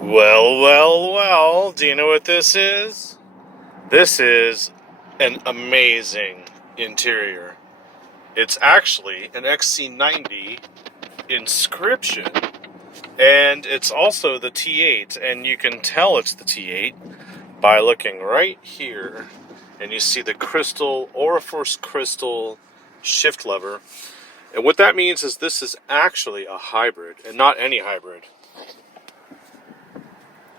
Well, do you know what this is? This is an amazing interior. It's actually an XC90 Inscription, and it's also the T8, and you can tell it's the T8 by looking right here, and you see the crystal, Auriforce crystal shift lever. And what that means is this is actually a hybrid, and not any hybrid.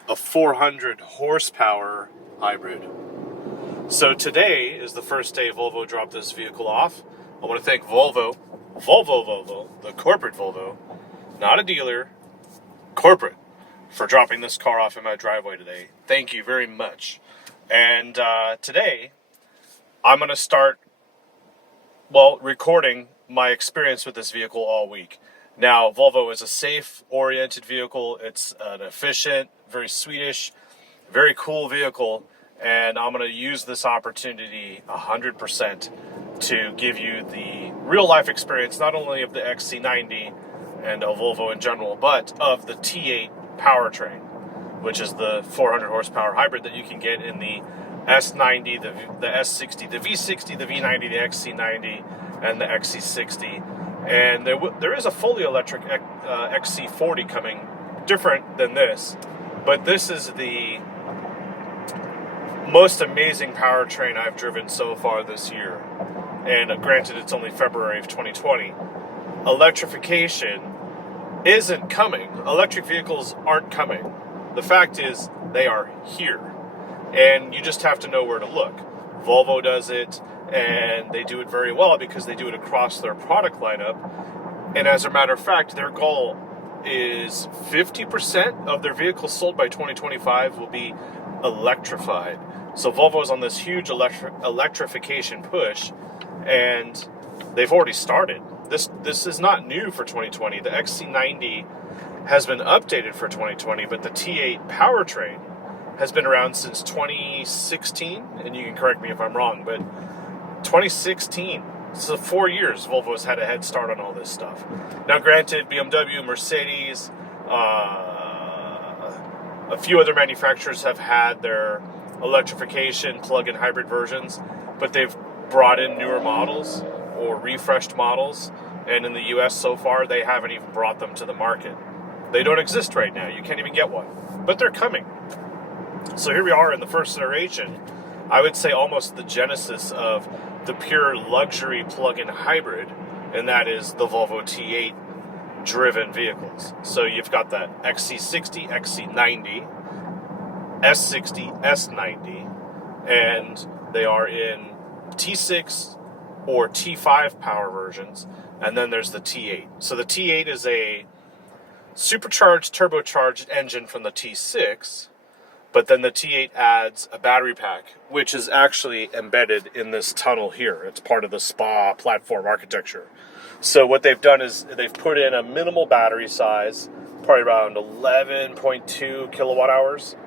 A 400 horsepower hybrid. So today is the first day Volvo dropped this vehicle off. I want to thank Volvo, the corporate Volvo, not a dealer, corporate, for dropping this car off in my driveway today. Thank you very much. And today, I'm going to start, recording my experience with this vehicle all week. Now, Volvo is a safe-oriented vehicle. It's an efficient, very Swedish, very cool vehicle, and I'm going to use this opportunity 100% to give you the real-life experience, not only of the XC90 and of Volvo in general, but of the T8 powertrain, which is the 400 horsepower hybrid that you can get in the S90, the S60, the V60, the V90, the XC90, and the XC60. And there is a fully electric XC40 coming, different than this, but this is the most amazing powertrain I've driven so far this year. And granted, it's only February of 2020. Electrification isn't coming. Electric vehicles aren't coming. The fact is, they are here. And you just have to know where to look. Volvo does it, and they do it very well because they do it across their product lineup. And as a matter of fact, their goal is 50% of their vehicles sold by 2025 will be electrified. So Volvo is on this huge electrification push, and they've already started. This is not new for 2020. The XC90 has been updated for 2020, but the T8 powertrain has been around since 2016, and you can correct me if I'm wrong, but 2016, so 4 years Volvo's had a head start on all this stuff. Now granted, BMW, Mercedes, a few other manufacturers have had their electrification plug-in hybrid versions, but they've brought in newer models or refreshed models, and in the US so far they haven't even brought them to the market. They don't exist right now. You can't even get one, but they're coming. So here we are in the first iteration, I would say almost the genesis of the pure luxury plug-in hybrid, and that is the Volvo T8 driven vehicles. So you've got the XC60, XC90, S60, S90, and they are in T6 or T5 power versions, and then there's the T8. So the T8 is a supercharged, turbocharged engine from the T6, but then the T8 adds a battery pack, which is actually embedded in this tunnel here. It's part of the SPA platform architecture. So what they've done is they've put in a minimal battery size, probably around 11.2 kilowatt hours.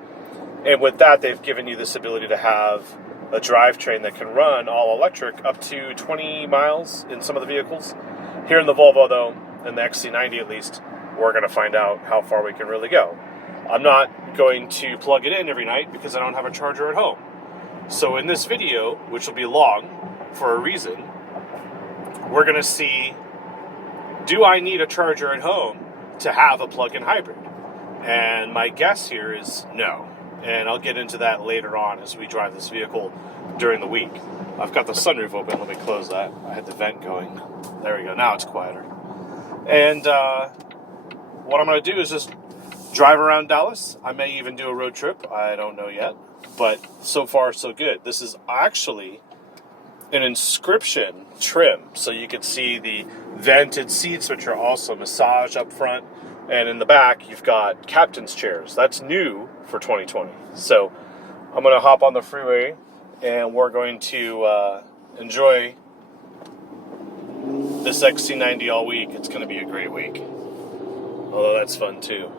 And with that, they've given you this ability to have a drivetrain that can run all electric up to 20 miles in some of the vehicles. Here in the Volvo, though, in the XC90 at least, we're going to find out how far we can really go. I'm not going to plug it in every night because I don't have a charger at home. So in this video, which will be long for a reason, we're going to see, do I need a charger at home to have a plug-in hybrid? And my guess here is no. And I'll get into that later on as we drive this vehicle during the week. I've got the sunroof open. Let me close that. I had the vent going. There we go. Now it's quieter. And what I'm going to do is just drive around Dallas. I may even do a road trip. I don't know yet. But so far, so good. This is actually an Inscription trim. So you can see the vented seats, which are also massaged up front. And in the back, you've got captain's chairs. That's new for 2020. So I'm going to hop on the freeway, and we're going to enjoy this XC90 all week. It's going to be a great week. Although that's fun too.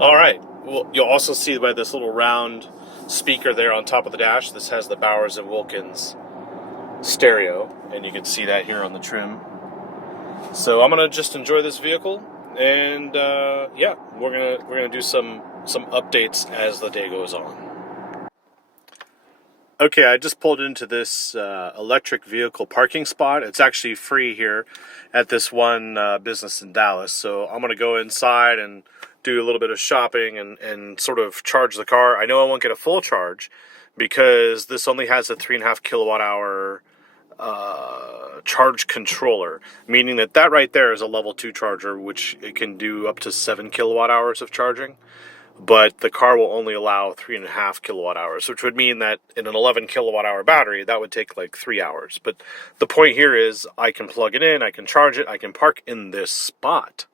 All right. Well, you'll also see by this little round speaker there on top of the dash, this has the Bowers & Wilkins stereo, and you can see that here on the trim. So I'm going to just enjoy this vehicle, and yeah, we're gonna do some updates as the day goes on. Okay, I just pulled into this electric vehicle parking spot. It's actually free here at this one business in Dallas. So I'm going to go inside and do a little bit of shopping and sort of charge the car. I know I won't get a full charge because this only has a 3.5 kilowatt hour charge controller, meaning that right there is a level 2 charger, which it can do up to 7 kilowatt hours of charging. But the car will only allow 3.5 kilowatt hours, which would mean that in an 11 kilowatt hour battery, that would take like 3 hours. But the point here is I can plug it in, I can charge it, I can park in this spot.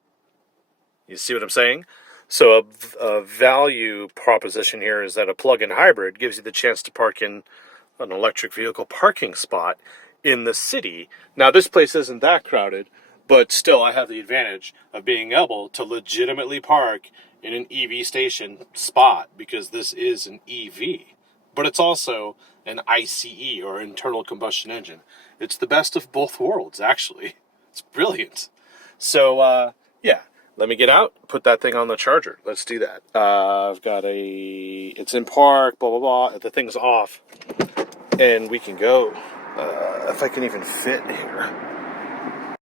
You see what I'm saying? So a value proposition here is that a plug-in hybrid gives you the chance to park in an electric vehicle parking spot in the city. Now, this place isn't that crowded, but still I have the advantage of being able to legitimately park in an EV station spot because this is an EV, but it's also an ICE or internal combustion engine. It's the best of both worlds, actually. It's brilliant. So, yeah, let me get out, put that thing on the charger. Let's do that. I've got it's in park, blah, blah, blah. The thing's off, and we can go. If I can even fit here.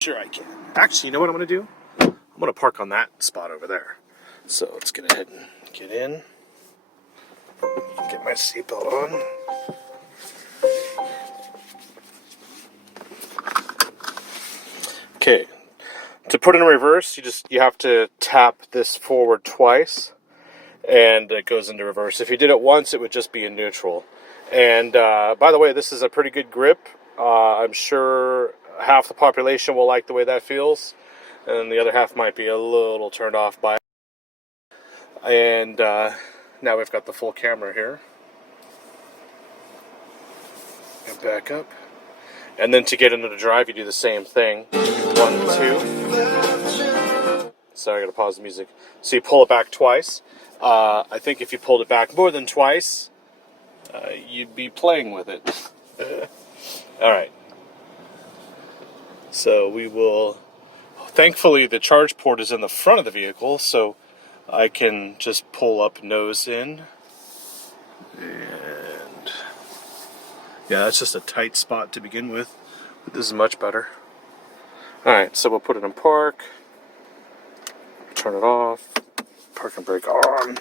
Sure I can. Actually, you know what I'm going to do? I'm going to park on that spot over there. So let's get ahead and get in. Get my seatbelt on. Okay. To put in reverse, you have to tap this forward twice, and it goes into reverse. If you did it once, it would just be in neutral. And by the way, this is a pretty good grip. I'm sure half the population will like the way that feels, and the other half might be a little turned off by it. And now we've got the full camera here. And back up. And then to get into the drive, you do the same thing. 1, 2. Sorry, I gotta pause the music. So you pull it back twice. I think if you pulled it back more than twice, you'd be playing with it. Alright. So we will... Thankfully, the charge port is in the front of the vehicle, so I can just pull up, nose in, and yeah, that's just a tight spot to begin with, but this is much better. Alright, so we'll put it in park, turn it off, parking brake on,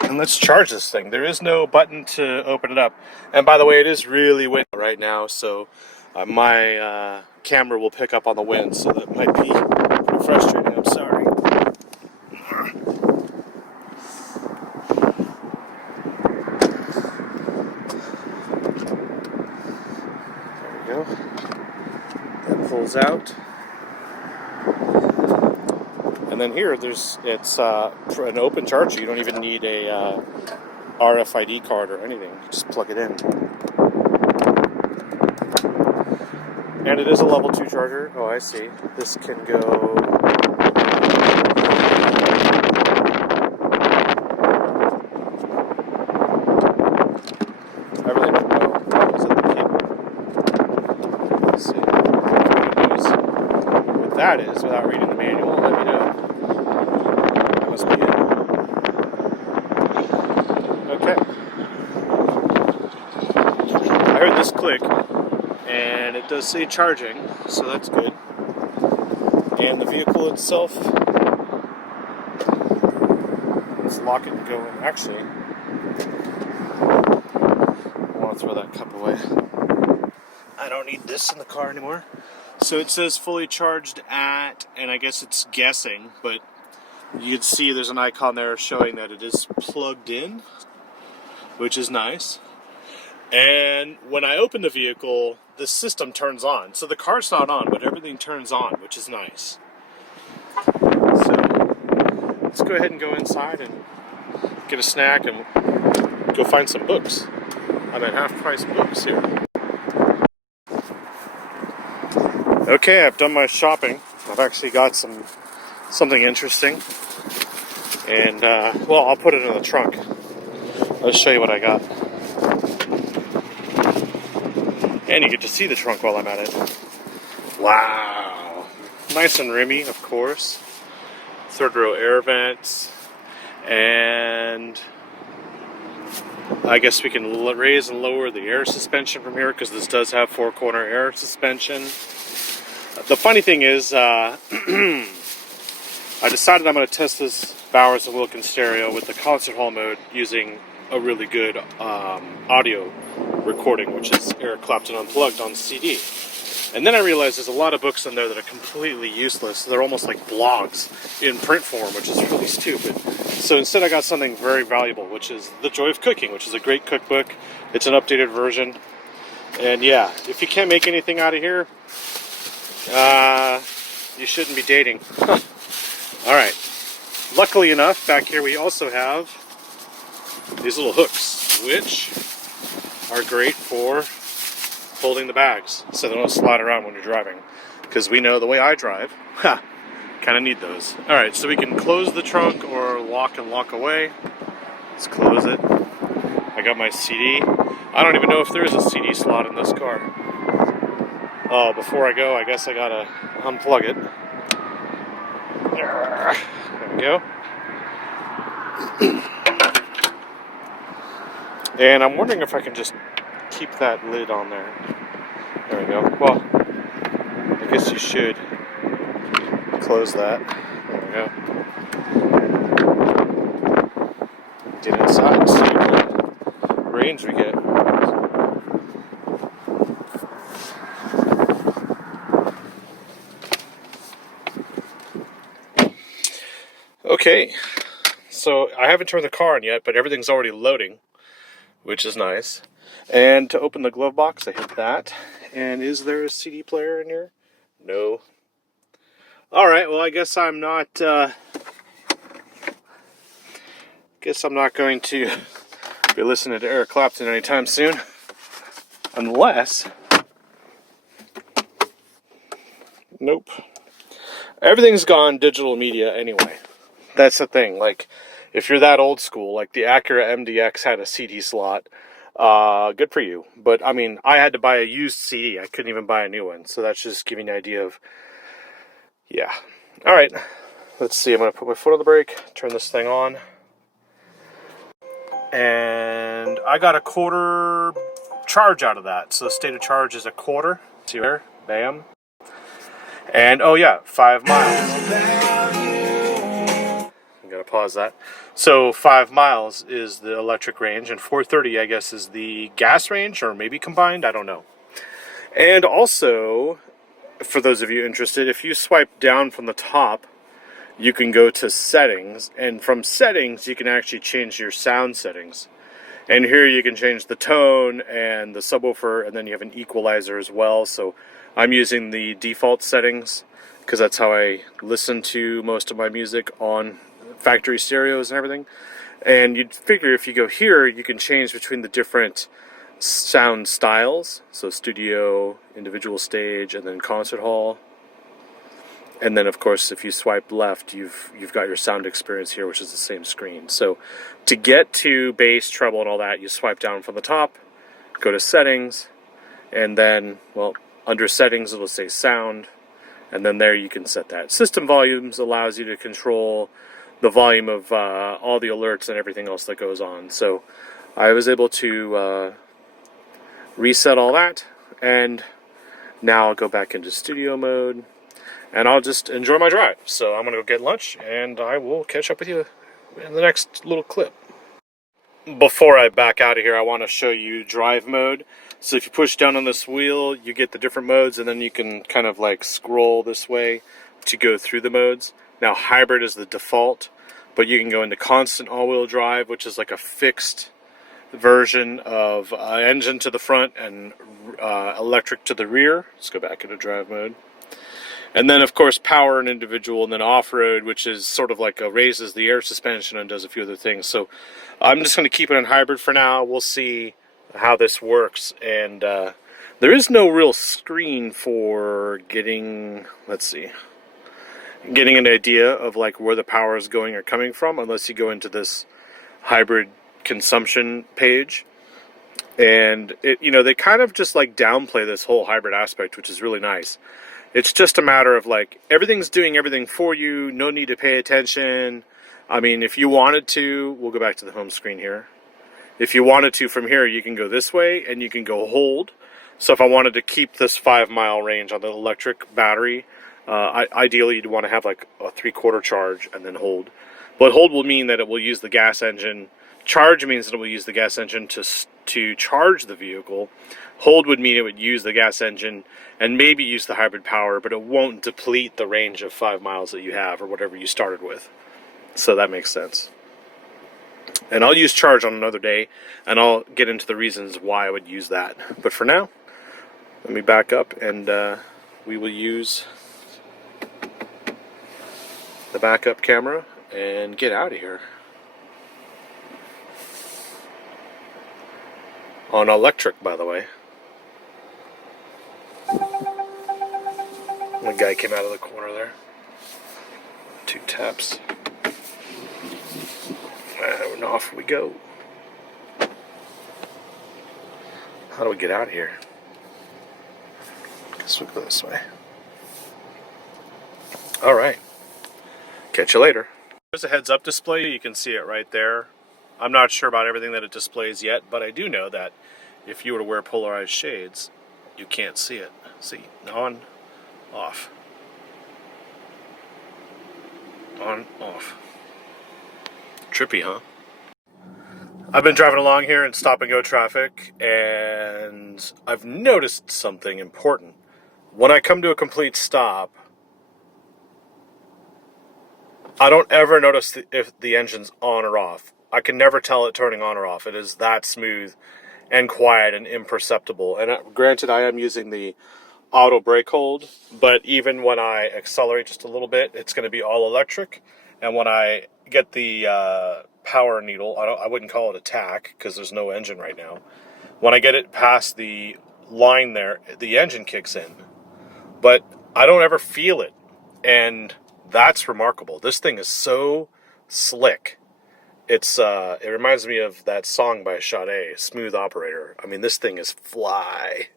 and let's charge this thing. There is no button to open it up, and by the way, it is really windy right now, so my camera will pick up on the wind, so that might be pretty frustrating. I'm sorry. There we go. That pulls out. And then here, it's an open charger. You don't even need a RFID card or anything. You just plug it in. And it is a level 2 charger. Oh, I see. This can go... I really don't know. Is it the cable? Let's see. What that is, without reading the manual, let me know. That must be it. Okay. I heard this click. And it does say charging, so that's good. And the vehicle itself, let's lock it and go in. Actually, I want to throw that cup away. I don't need this in the car anymore. So it says fully charged at, and I guess it's guessing, but you can see there's an icon there showing that it is plugged in, which is nice. And when I open the vehicle, the system turns on. So the car's not on, but everything turns on, which is nice. So let's go ahead and go inside and get a snack and go find some books. I'm at half-price books here. Okay, I've done my shopping. I've actually got something interesting. And, well, I'll put it in the trunk. I'll show you what I got. And you get to see the trunk while I'm at it. Wow. nice and roomy, of course. Third row air vents, and I guess we can raise and lower the air suspension from here because this does have four-corner air suspension. The funny thing is, I decided I'm going to test this Bowers & Wilkins stereo with the concert hall mode using a really good audio recording, which is Eric Clapton Unplugged on CD. And then I realized there's a lot of books in there that are completely useless. They're almost like blogs in print form, which is really stupid. So instead I got something very valuable, which is The Joy of Cooking, which is a great cookbook. It's an updated version. And yeah, if you can't make anything out of here, you shouldn't be dating. Alright. Luckily enough, back here we also have these little hooks, which are great for holding the bags so they don't slide around when you're driving, because we know the way I drive, kind of need those. Alright, so we can close the trunk or lock and lock away. Let's close it. I got my CD. I don't even know if there is a CD slot in this car. Oh, before I go, I guess I gotta unplug it. There we go. And I'm wondering if I can just keep that lid on there. There we go. Well, I guess you should close that. There we go. Get inside and see what range we get. Okay, so I haven't turned the car on yet, but everything's already loading, which is nice. And to open the glove box, I hit that. And is there a CD player in here? No. Alright, well I guess I'm not going to be listening to Eric Clapton anytime soon. Unless... Nope. Everything's gone digital media anyway. That's the thing. Like, if you're that old school, like the Acura MDX had a CD slot, good for you. But, I mean, I had to buy a used CD. I couldn't even buy a new one. So that's just giving you an idea of, yeah. All right. Let's see. I'm going to put my foot on the brake, turn this thing on. And I got a quarter charge out of that. So the state of charge is a quarter. See there? Bam. And, oh yeah, 5 miles. I'm going to pause that. So 5 miles is the electric range, and 430, I guess, is the gas range, or maybe combined, I don't know. And also, for those of you interested, if you swipe down from the top, you can go to settings, and from settings, you can actually change your sound settings. And here you can change the tone and the subwoofer, and then you have an equalizer as well. So I'm using the default settings, because that's how I listen to most of my music on factory stereos and everything. And you'd figure if you go here, you can change between the different sound styles. So studio, individual stage, and then concert hall. And then of course if you swipe left, you've got your sound experience here, which is the same screen. So to get to bass, treble, and all that, you swipe down from the top, go to settings, and then, well, under settings it'll say sound, and then there you can set that. System volumes allows you to control the volume of all the alerts and everything else that goes on. So I was able to reset all that, and now I'll go back into studio mode, and I'll just enjoy my drive. So I'm going to go get lunch, and I will catch up with you in the next little clip. Before I back out of here, I want to show you drive mode. So if you push down on this wheel, you get the different modes, and then you can kind of like scroll this way to go through the modes. Now hybrid is the default, but you can go into constant all-wheel drive, which is like a fixed version of engine to the front and electric to the rear. Let's go back into drive mode. And then of course power and individual, and then off-road, which is sort of like raises the air suspension and does a few other things. So I'm just going to keep it in hybrid for now. We'll see how this works. And there is no real screen for getting, let's see, getting an idea of like where the power is going or coming from, unless you go into this hybrid consumption page. And it, you know, they kind of just like downplay this whole hybrid aspect, which is really nice. It's just a matter of like, everything's doing everything for you, no need to pay attention. I mean, if you wanted to, we'll go back to the home screen here. If you wanted to from here, you can go this way and you can go hold. So if I wanted to keep this 5 mile range on the electric battery, ideally you'd want to have like a 3/4 charge and then hold. But hold will mean that it will use the gas engine. Charge means that it will use the gas engine to charge the vehicle. Hold would mean it would use the gas engine and maybe use the hybrid power, but it won't deplete the range of 5 miles that you have or whatever you started with. So that makes sense. And I'll use charge on another day, and I'll get into the reasons why I would use that. But for now, let me back up, and we will use the backup camera and get out of here. On electric, by the way. The guy came out of the corner there. 2 taps. And off we go. How do we get out of here? Guess we'll go this way. Alright. Catch you later. There's a heads-up display. You can see it right there. I'm not sure about everything that it displays yet, but I do know that if you were to wear polarized shades, you can't see it. See, on, off. On, off. Trippy, huh? I've been driving along here in stop-and-go traffic, and I've noticed something important. When I come to a complete stop, I don't ever notice if the engine's on or off. I can never tell it turning on or off. It is that smooth and quiet and imperceptible. And granted, I am using the auto brake hold, but even when I accelerate just a little bit, it's going to be all electric. And when I get the power needle, I wouldn't call it a tack because there's no engine right now. When I get it past the line there, the engine kicks in. But I don't ever feel it. And that's remarkable. This thing is so slick. It reminds me of that song by Sade, Smooth Operator. I mean, this thing is fly.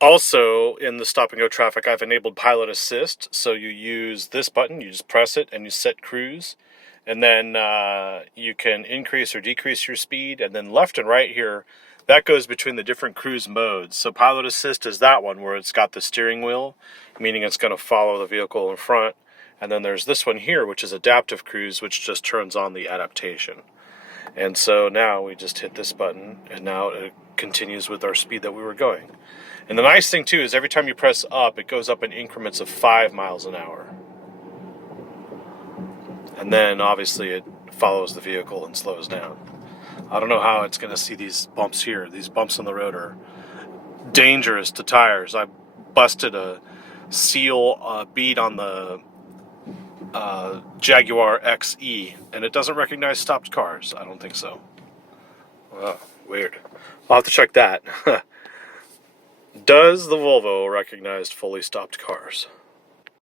Also, in the stop-and-go traffic, I've enabled pilot assist. So you use this button, you just press it, and you set cruise. And then you can increase or decrease your speed. And then left and right here, that goes between the different cruise modes. So pilot assist is that one where it's got the steering wheel, meaning it's going to follow the vehicle in front. And then there's this one here, which is adaptive cruise, which just turns on the adaptation. And so now we just hit this button, and now it continues with our speed that we were going. And the nice thing, too, is every time you press up, it goes up in increments of 5 miles an hour. And then, obviously, it follows the vehicle and slows down. I don't know how it's going to see these bumps here. These bumps on the road are dangerous to tires. I busted a seal bead on the Jaguar XE, and it doesn't recognize stopped cars. I don't think so. Wow, weird. I'll have to check that. Does the Volvo recognize fully stopped cars?